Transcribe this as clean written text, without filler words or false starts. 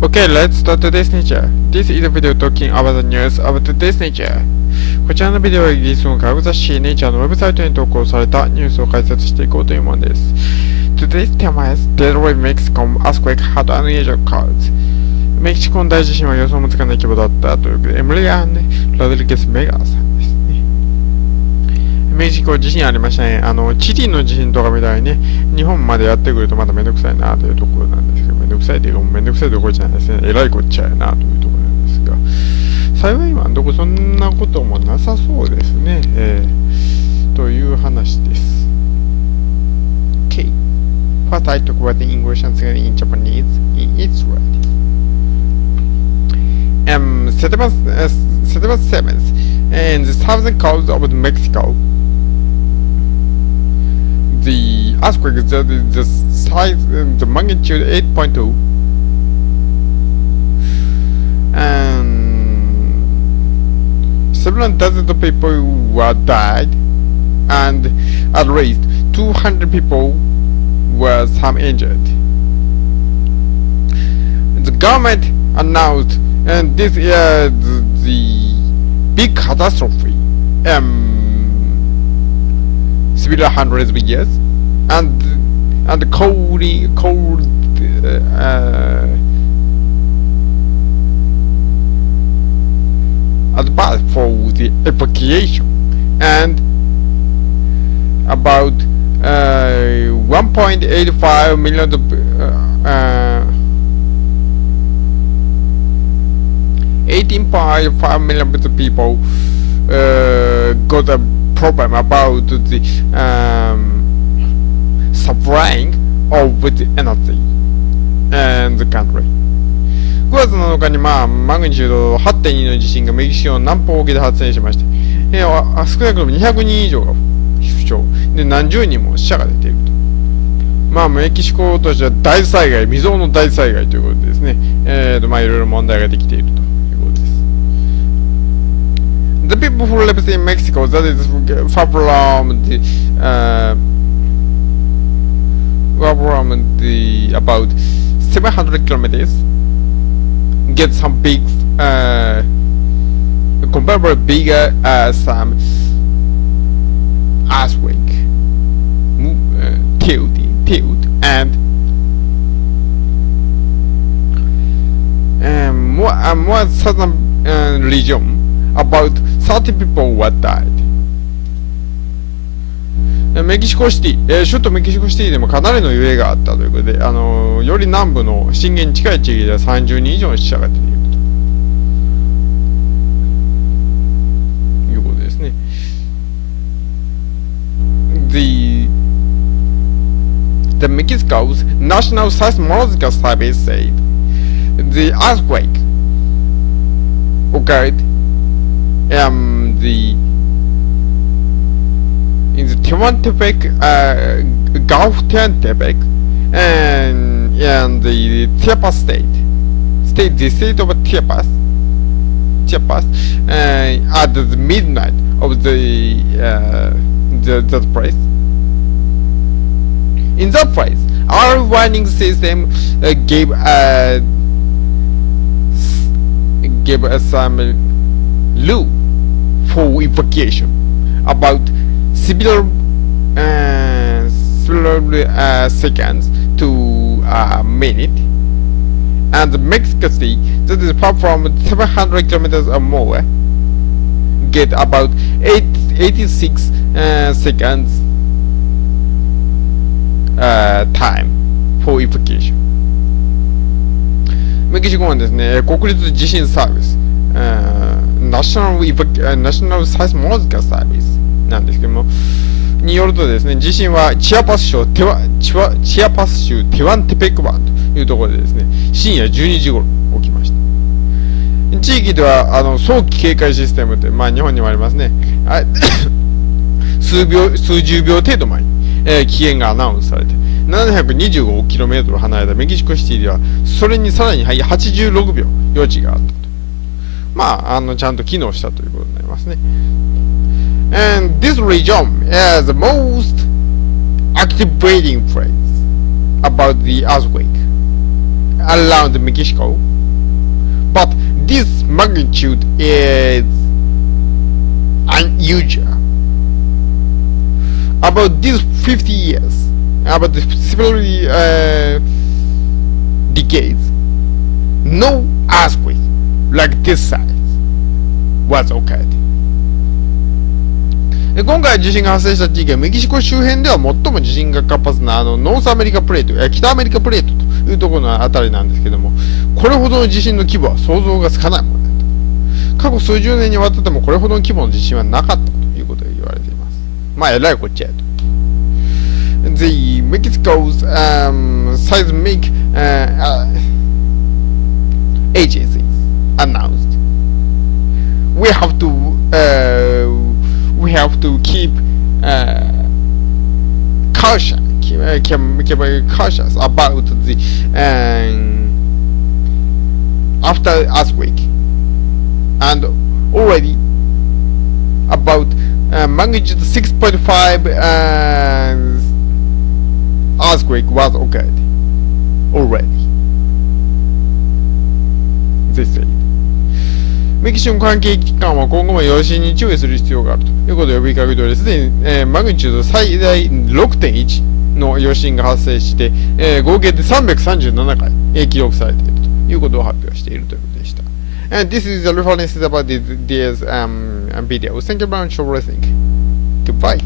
Okay, let's start today's nature. This is a video talking about the news of today's nature. こちらのビデオはイギリスの科学雑誌ネイチャーのウェブサイトに投稿されたニュースを解説していこうというものです。Today's theme is Deadly Mexican Earthquake Had Unusual Cause. メキシコの大地震は予想もつかない規模だったということで、エムリアン・ロドリゲス・メガーさんですね。メキシコ地震ありましたね。チリの地震とかみたいにね、日本までやってくるとまだめんどくさいなというところなんですけど、めんどくさいというか、めんどくさいところじゃないですね。えらいこっちゃやなというところなんですが、幸い今のところそんなこともなさそうですね。という話です。Okay. First I talk about the English and second in Japanese in its right. September 7th, in the southern coast of Mexico, the earthquake that is the size, the magnitude 8.2, and several dozens of people were died, and at least 200 people were some injured. The government announced, and this is the big catastrophe, several hundreds of years, and cold advice for the evacuation, and about 1.85 million 18.5 million people got a problem about the supplying of the energy in the country. 9月7日にマグニチュード 8.2 の地震がメキシコの南方沖で発生しまして、少なくとも200人以上が負傷で何十人も死者が出ていると。メキシコとしては大災害、未曾有の大災害ということでですね、いろいろ問題ができているということです。The people who live in Mexico, that is far from the about 700 kilometers, get some big, comparably bigger some earthquake, tilt, and more southern region, about 30 people were died. メキシコシティ、首都メキシコシティでもかなりの揺れがあったということで、より南部の震源に近い地域では30人以上の死者が出ているということですね。The Mexico's National Seismological Service said the earthquake occurred in the Tehuantepec, Gulf Tehuantepec, and in the Chiapas the state of Chiapas, at the midnight of that place. In that place, our warning system gave us some clue for evacuation about several seconds to a minute, and Mexico City, that is far from 700 kilometers or more, get about 86 seconds time for evacuation. メキシコはですね、国立地震サービス、National Seismological Service なんですけども、によるとですね、地震はチアパス州テワンテペック湾というところでですね、深夜12時頃起きました。地域では早期警戒システムって、日本にもありますね。数十秒程度前に、危険がアナウンスされて、725km 離れたメキシコシティでは、それにさらに86秒余地があったと。ちゃんと機能したということになりますね。And this region is the most activating place about the earthquake. around Mexico, but this magnitude is unusual. About these 50 years, about several decades, no earthquake like this size was occurred. 今回地震が発生した地域はメキシコ周辺では最も地震が活発なノースアメリカプレート、北アメリカプレートというところのあたりなんですけども、これほどの地震の規模は想像がつかないものだと。過去数十年にわたってもこれほどの規模の地震はなかったということが言われています。まあ、えらいこっちゃやと。The Mexico's seismic agencies announced we have to keep cautious about the after earthquake, and already about magnitude 6.5 earthquake was occurred already. They said. メキシコ関係機関は今後も余震に注意する必要があるということを呼びかけており、すでに、マグニチュード最大 6.1 の余震が発生して、合計で337回、記録されているということを発表しているということでした。And this is the reference about this video. Thank you very much for listening. Goodbye.